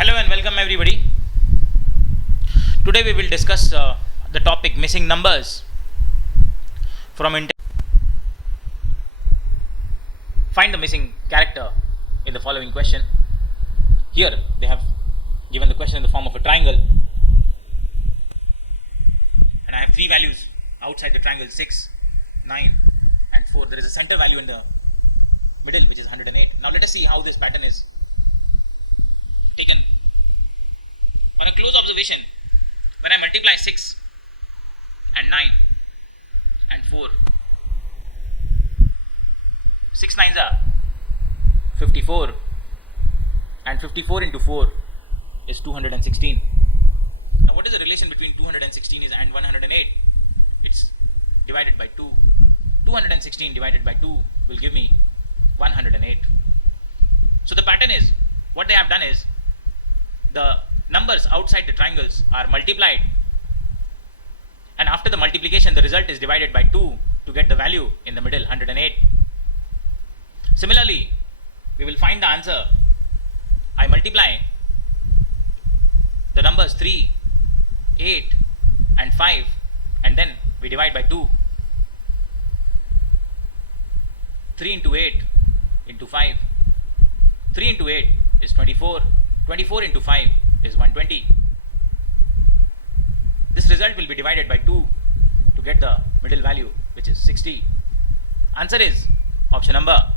Hello and welcome everybody. Today we will discuss the topic missing numbers from Find the missing character in the following question. Here they have given the question in the form of a triangle, and I have three values outside the triangle: 6, 9 and 4. There is a center value in the middle which is 108. Now let us see how this pattern is taken. On a close observation, when I multiply 6 and 9 and 4, 6 nines are 54 and 54 into 4 is 216. Now what is the relation between 216 and 108? It's divided by 2. 216 divided by 2 will give me 108. So the pattern is, what they have done is, the numbers outside the triangles are multiplied, and after the multiplication the result is divided by 2 to get the value in the middle, 108. Similarly, we will find the answer. I multiply the numbers 3, 8 and 5, and then we divide by 2. 3 into 8 into 5. 3 into 8 is 24. 24 into 5 is 120. This result will be divided by 2 to get the middle value, which is 60. Answer is option number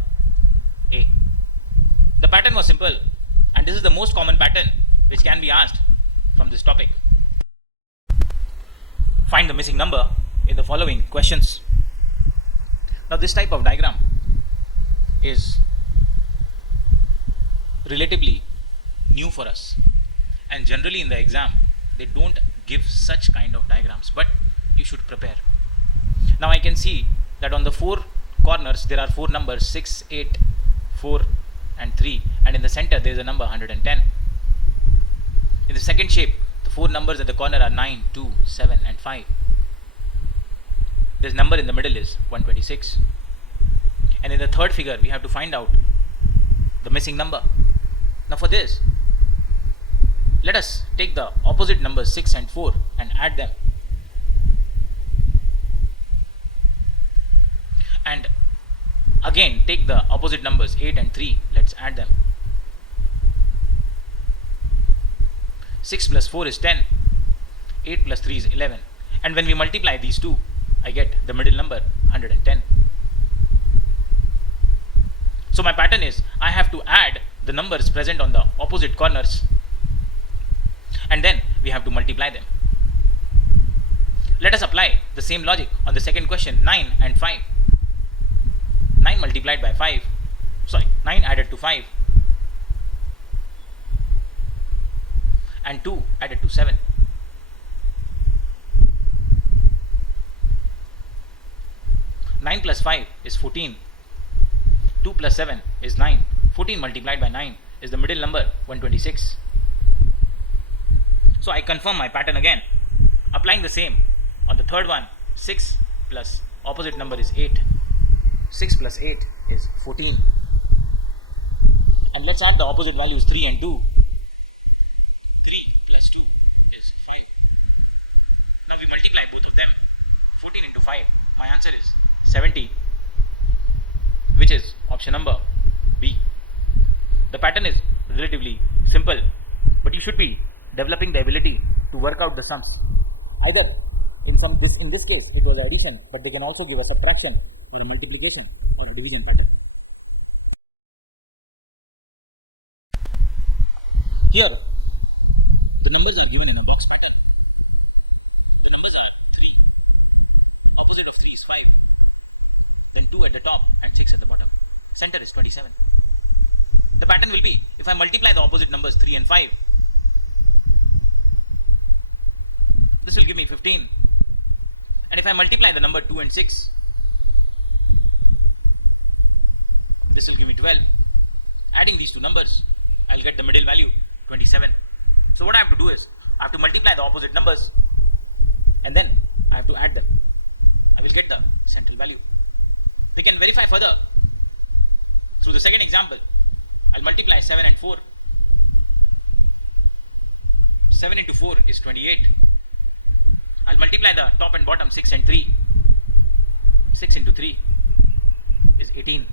A. The pattern was simple, and this is the most common pattern which can be asked from this topic. Find the missing number in the following questions. Now this type of diagram is relatively new for us, and generally in the exam they don't give such kind of diagrams, but you should prepare. Now I can see that on the four corners there are four numbers: 6, 8, 4 and 3, and in the center there is a number 110. In the second shape, the four numbers at the corner are 9, 2, 7 and 5. This number in the middle is 126. And in the third figure we have to find out the missing number. Now for this, let us take the opposite numbers 6 and 4 and add them, and again take the opposite numbers 8 and 3. Let's add them. 6 plus 4 is 10. 8 plus 3 is 11. And when we multiply these two, I get the middle number, 110. So my pattern is, I have to add the numbers present on the opposite corners, and then we have to multiply them. Let us apply the same logic on the second question, 9 and 5. 9 multiplied by 5, 9 added to 5, and 2 added to 7. Nine plus 5 is 14. 2 plus 7 is 9. 14 multiplied by 9 is the middle number, 126. So I confirm my pattern again, applying the same on the third one. 6 plus opposite number is 8. 6 plus 8 is 14. And let's add the opposite values, 3 and 2. 3 plus 2 is 5. Now we multiply both of them. 14 into 5. My answer is 70, which is option number B. The pattern is relatively simple, but you should be developing the ability to work out the sums. Either in this case it was addition, but they can also give a subtraction or a multiplication or a division. Here the numbers are given in a box pattern. The numbers are 3. Opposite of 3 is 5. Then 2 at the top and 6 at the bottom. Center is 27. The pattern will be, if I multiply the opposite numbers 3 and 5, this will give me 15. And if I multiply the number 2 and 6, this will give me 12. Adding these two numbers, I'll get the middle value, 27. So what I have to do is, I have to multiply the opposite numbers, and then I have to add them. I will get the central value. We can verify further through the second example. I'll multiply 7 and 4. 7 into 4 is 28. I'll multiply the top and bottom, 6 and 3. 6 into 3 is 18.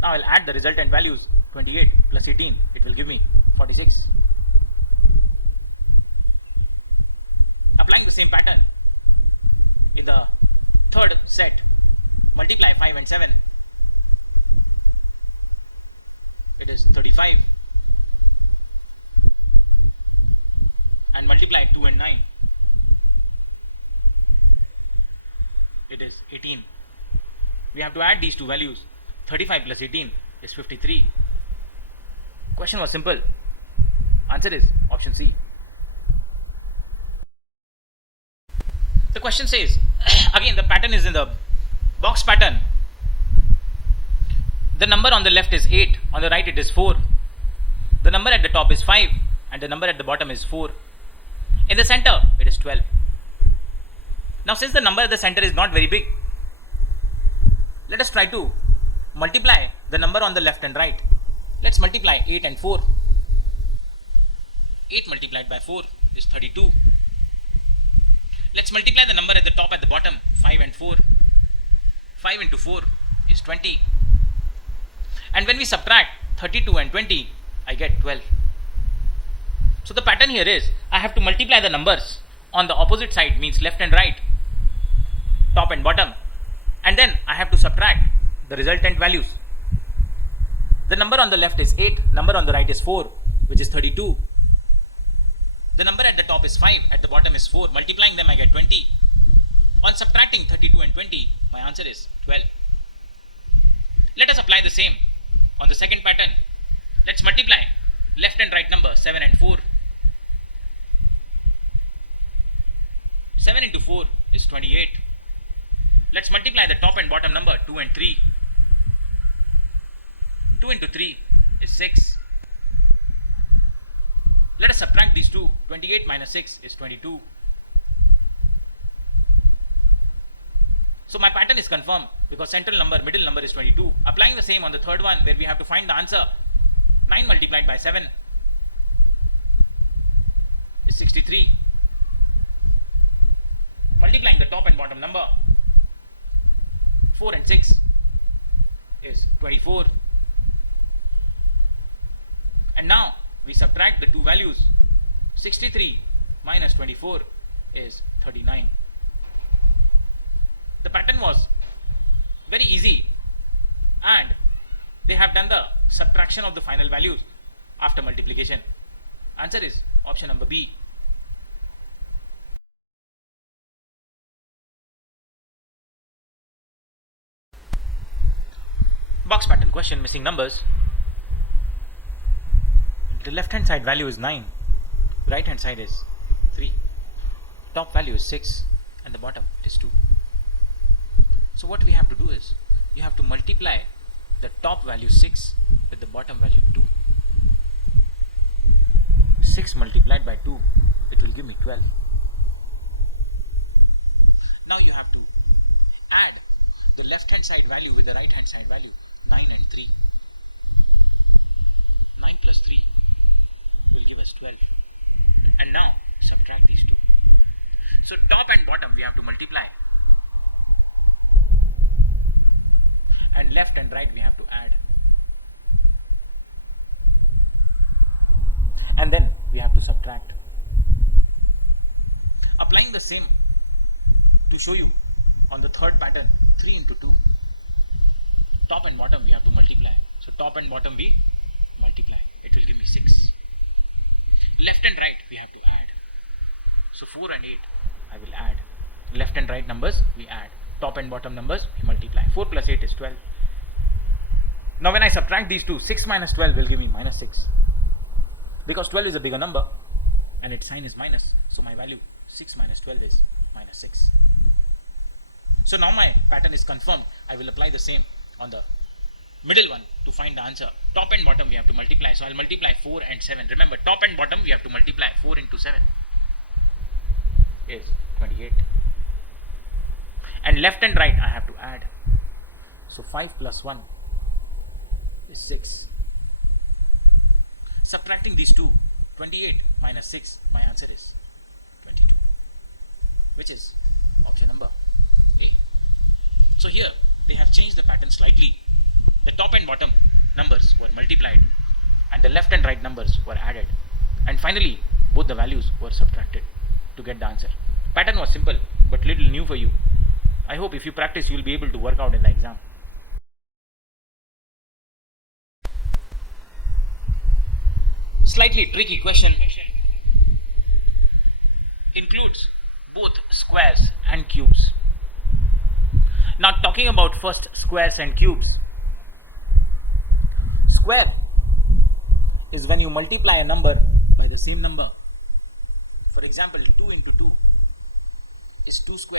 Now I'll add the resultant values, 28 plus 18, it will give me 46. Applying the same pattern in the third set, multiply 5 and 7, it is 35, and multiply 2 and 9, it is 18. We have to add these two values. 35 plus 18 is 53. Question was simple. Answer is option C. The question says, again the pattern is in the box pattern. The number on the left is 8, on the right it is 4. The number at the top is 5 and the number at the bottom is 4. In the center it is 12. Now since the number at the center is not very big, let us try to multiply the number on the left and right. Let's multiply 8 and 4. 8 multiplied by 4 is 32. Let's multiply the number at the top at the bottom, 5 and 4. 5 into 4 is 20. And when we subtract 32 and 20, I get 12. So the pattern here is, I have to multiply the numbers on the opposite side, means left and right, top and bottom, and then I have to subtract the resultant values. The number on the left is 8, number on the right is 4, which is 32. The number at the top is 5, at the bottom is 4. Multiplying them I get 20. On subtracting 32 and 20, my answer is 12. Let us apply the same on the second pattern. Let's multiply left and right number, 7 and 4. 7 into 4 is 28. Let's multiply the top and bottom number, 2 and 3. 2 into 3 is 6. Let us subtract these two. 28 minus 6 is 22. So my pattern is confirmed because central number, middle number is 22. Applying the same on the third one where we have to find the answer. 9 multiplied by 7 is 63. Multiplying the top and bottom number, 4 and 6 is 24. And now we subtract the two values. 63 minus 24 is 39. The pattern was very easy and they have done the subtraction of the final values after multiplication. Answer is option number B. Box pattern question, missing numbers. The left hand side value is 9, right hand side is 3, top value is 6 and the bottom it is 2. So what we have to do is, you have to multiply the top value 6 with the bottom value 2. 6 multiplied by 2, it will give me 12. Now you have to add the left hand side value with the right hand side value, 9 and 3. 9 plus 3 will give us 12. And now subtract these two. So top and bottom we have to multiply. And left and right we have to add. And then we have to subtract. Applying the same to show you on the third pattern, 3 into 2. Top and bottom we have to multiply. So top and bottom we multiply. It will give me 6. Left and right we have to add. So 4 and 8 I will add. Left and right numbers we add. Top and bottom numbers we multiply. 4 plus 8 is 12. Now when I subtract these two, 6 minus 12 will give me minus 6. Because 12 is a bigger number and its sign is minus. So my value 6 minus 12 is minus 6. So now my pattern is confirmed. I will apply the same on the middle one to find the answer. Top and bottom we have to multiply. So I'll multiply 4 and 7. Remember, top and bottom we have to multiply. 4 into 7 is 28. And left and right I have to add. So 5 plus 1 is 6. Subtracting these two, 28 minus 6, my answer is 22, which is option number A. So here they have changed the pattern slightly. The top and bottom numbers were multiplied and the left and right numbers were added, and finally both the values were subtracted to get the answer. Pattern was simple but little new for you. I hope if you practice you will be able to work out in the exam. Slightly tricky question includes both squares and cubes. Now talking about first squares and cubes. Square is when you multiply a number by the same number. For example, 2 into 2 is 2 square.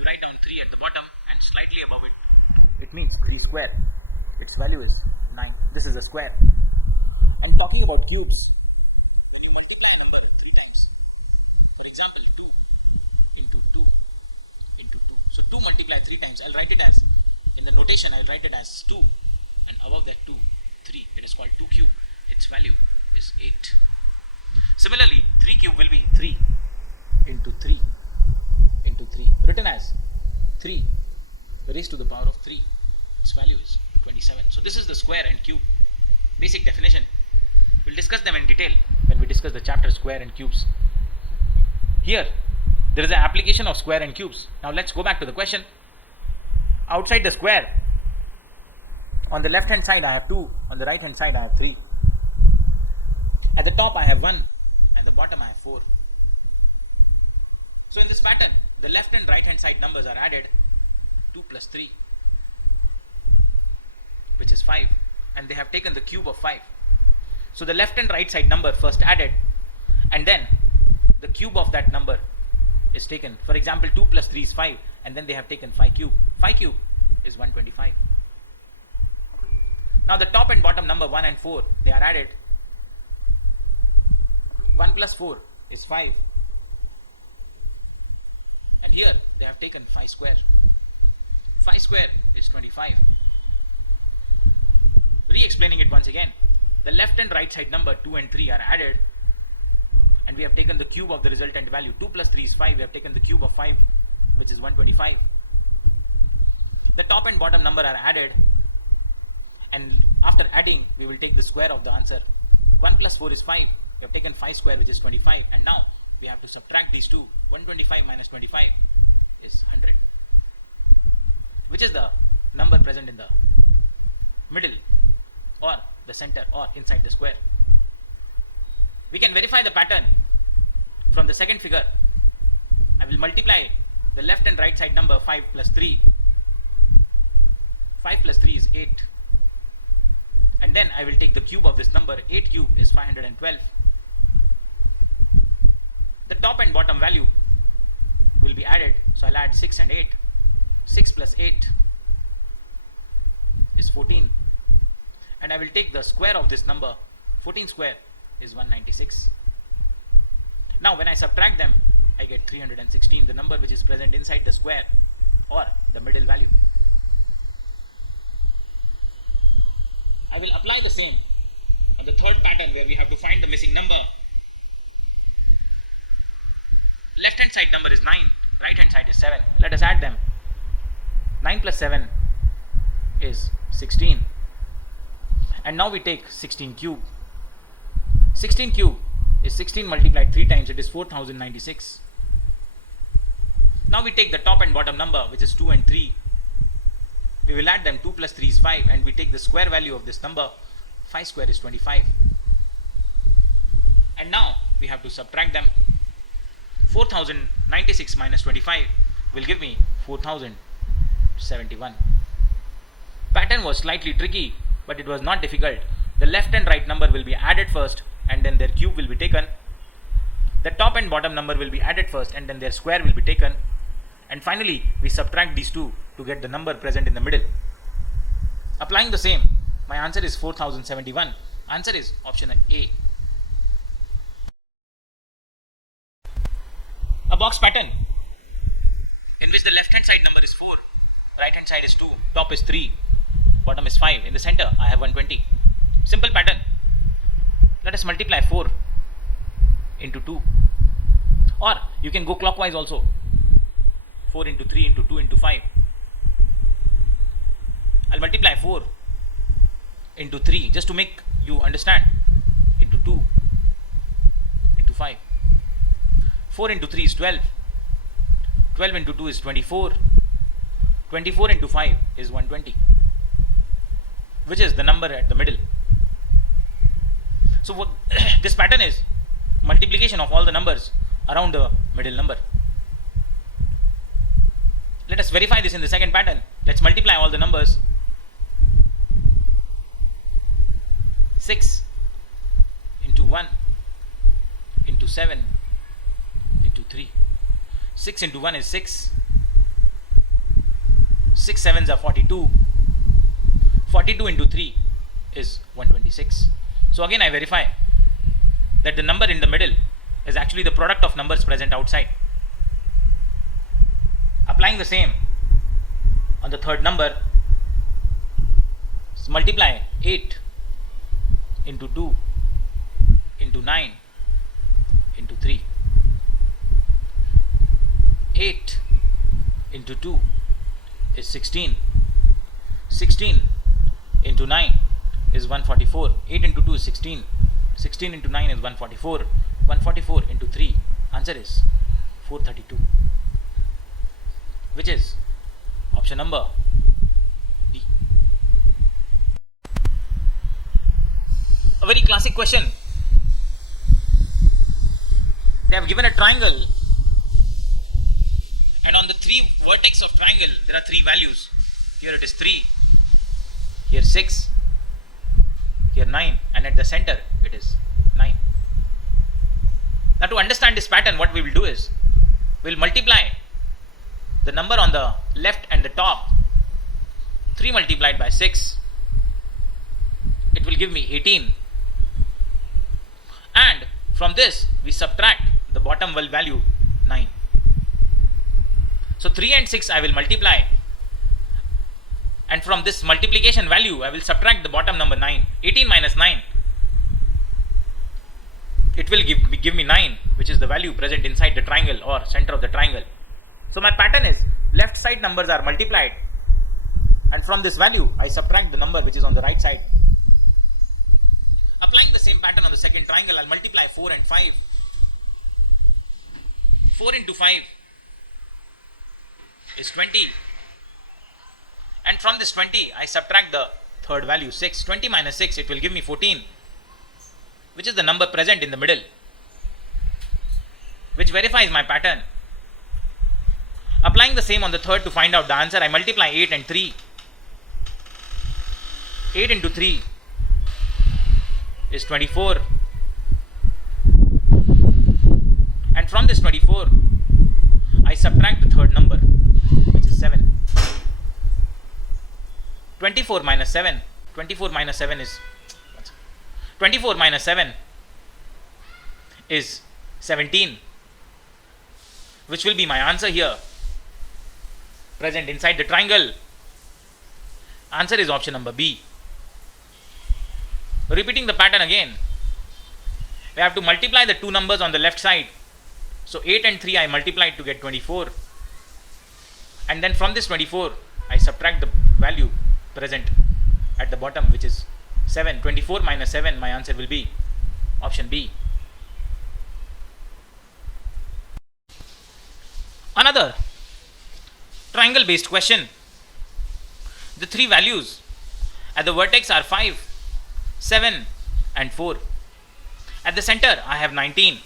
Write down 3 at the bottom and slightly above it means 3 square. Its value is 9. This is a square. I'm talking about cubes. Multiply a number 3 times. For example, 2 into 2 into 2. So 2 multiplied 3 times. I'll write it as, in the notation I'll write it as 2, and above that 2, 3. It is called 2 cube. Its value is 8. Similarly, 3 cube will be 3 into 3 into 3, written as 3 raised to the power of 3. Its value is 27. So this is the square and cube. Basic definition. We'll discuss them in detail when we discuss the chapter square and cubes. Here there is an application of square and cubes. Now let's go back to the question. Outside the square, on the left hand side I have 2, on the right hand side I have 3. At the top I have 1, and the bottom I have 4. So in this pattern, the left and right hand side numbers are added. 2 plus 3, which is 5, and they have taken the cube of 5. So the left and right side number first added, and then the cube of that number is taken. For example, 2 plus 3 is 5, and then they have taken 5 cube. 5 cube is 125. Now the top and bottom number 1 and 4, they are added. 1 plus 4 is 5, and here they have taken 5 square. 5 square is 25. Re-explaining it once again. The left and right side number 2 and 3 are added, and we have taken the cube of the resultant value. 2 plus 3 is 5. We have taken the cube of 5, which is 125. The top and bottom number are added, and after adding we will take the square of the answer. 1 plus 4 is 5. We have taken 5 square, which is 25, and now we have to subtract these two. 125 minus 25 is 100, which is the number present in the middle or the center or inside the square. We can verify the pattern from the second figure. I will multiply the left and right side number 5 plus 3. 5 plus 3 is 8, and then I will take the cube of this number. 8 cube is 512. The top and bottom value will be added, so I'll add 6 and 8. 6 plus 8 is 14, and I will take the square of this number. 14 square is 196. Now when I subtract them, I get 316, the number which is present inside the square or the middle value. I will apply the same on the third pattern, where we have to find the missing number. Left hand side number is 9, right hand side is 7. Let us add them. 9 plus 7 is 16, and now we take 16 cube. 16 cube is 16 multiplied 3 times. It is 4096. Now we take the top and bottom number, which is 2 and 3. We will add them. 2 plus 3 is 5, and we take the square value of this number. 5 square is 25, and now we have to subtract them. 4096 minus 25 will give me 4071. Pattern was slightly tricky, but it was not difficult. The left and right number will be added first, and then their cube will be taken. The top and bottom number will be added first, and then their square will be taken. And finally, we subtract these two to get the number present in the middle. Applying the same, my answer is 4071. Answer is option A. A box pattern. in which the left hand side number is 4, right hand side is 2, top is 3, bottom is 5. In the center I have 120. Simple pattern. Let us multiply 4 into 2, or you can go clockwise also. 4 into 3 into 2 into 5. I'll multiply 4 into 3 just to make you understand, into 2 into 5. 4 into 3 is 12. 12 into 2 is 24. 24 into 5 is 120, which is the number at the middle. So what this pattern is multiplication of all the numbers around the middle number. Let us verify this in the second pattern. Let's multiply all the numbers. 6 into 1 into 7 into 3. 6 into 1 is 6. 6 sevens are 42. 42 into 3 is 126. So again I verify that the number in the middle is actually the product of numbers present outside. Applying the same on the third number, so multiply 8 into 2 into 9 into 3. 8 into 2 is 16. 16 into 9 is 144. 8 into 2 is 16. 16 into 9 is 144. 144 into 3, answer is 432, which is option number D. A very classic question. They have given a triangle, and on the 3 vertex of triangle there are 3 values. Here it is 3, here 6, here 9, and at the center it is 9. Now to understand this pattern, what we will do is, we will multiply the number on the left and the top. 3 multiplied by 6, it will give me 18, and from this we subtract the bottom value 9. So 3 and 6 I will multiply, and from this multiplication value I will subtract the bottom number 9. 18 minus 9, it will give me 9, which is the value present inside the triangle or center of the triangle. So my pattern is, left side numbers are multiplied, and from this value I subtract the number which is on the right side. Applying the same pattern on the second triangle, I'll multiply 4 and 5. 4 into 5 is 20, and from this 20 I subtract the third value 6. 20 minus 6, it will give me 14, which is the number present in the middle, which verifies my pattern. Applying the same on the third to find out the answer, I multiply 8 and 3. 8 into 3 is 24, and from this 24 I subtract the third number, which is 7. 24 minus 7, 24 minus 7 is 24 minus 7 is 17, which will be my answer here, present inside the triangle. Answer is option number B. Repeating the pattern again, we have to multiply the two numbers on the left side. So 8 and 3 I multiplied to get 24, and then from this 24 I subtract the value present at the bottom, which is 7. 24 minus 7, my answer will be option B. Another triangle based question. The 3 values at the vertex are 5, 7 and 4. At the center I have 19.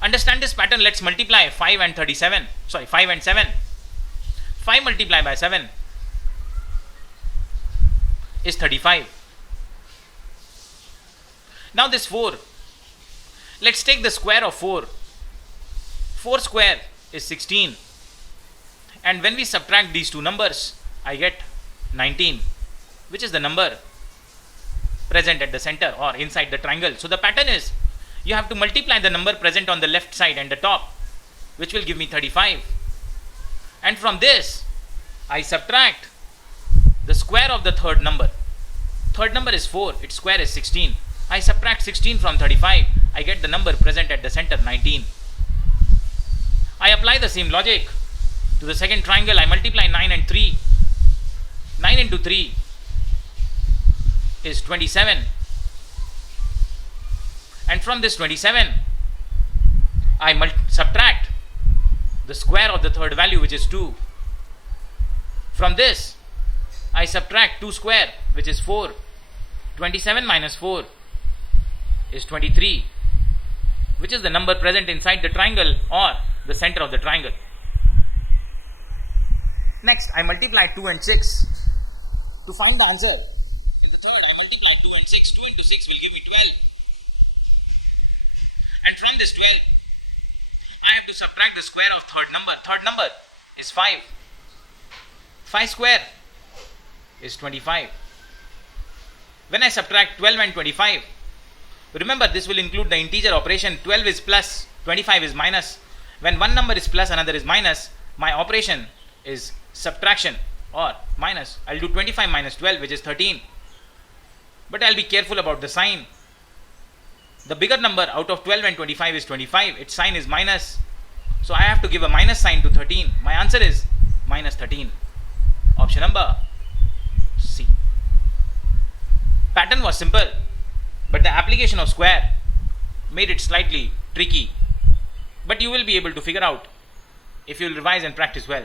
Understand this pattern. Let's multiply 5 and 37. 5 and 7. 5 multiplied by 7 is 35. Now this 4, let's take the square of 4. 4 square is 16, and when we subtract these two numbers I get 19, which is the number present at the center or inside the triangle. So the pattern is, you have to multiply the number present on the left side and the top, which will give me 35, And from this, I subtract the square of the third number. Third number is 4, its square is 16. I subtract 16 from 35, I get the number present at the center, 19. I apply the same logic to the second triangle. I multiply 9 and 3. 9 into 3 is 27. And from this 27, I subtract the square of the third value, which is 2. From this, I subtract 2 square, which is 4. 27 minus 4 is 23, which is the number present inside the triangle or the center of the triangle. Next, I multiply 2 and 6 to find the answer. In the third, I multiply 2 and 6. 2 into 6 will give me 12. And from this 12, I have to subtract the square of third number. Third number is 5. 5 square is 25. When I subtract 12 and 25, remember this will include the integer operation. 12 is plus, 25 is minus. When one number is plus, another is minus, my operation is subtraction or minus. I'll do 25 minus 12, which is 13. But I'll be careful about the sign. The bigger number out of 12 and 25 is 25. Its sign is minus. So I have to give a minus sign to 13. My answer is minus 13. Option number C. Pattern was simple, but the application of square made it slightly tricky. But you will be able to figure out if you will revise and practice well.